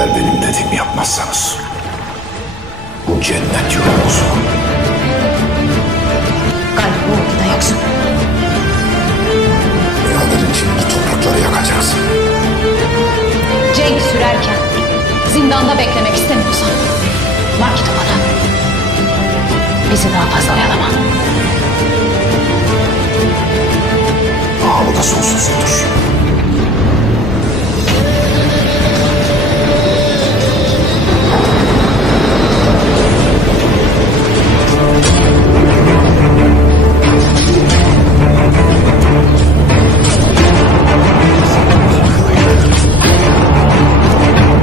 Eğer benim dediğimi yapmazsanız bu cennet yolumuzu. Galiba bu ortada yoksun. Biraderin için bu toprakları yakacaksın. Cenk sürerken zindanda beklemek istemiyorsan var git bana. Bizi daha fazla oyalama. Pahalı da sonsuzludur.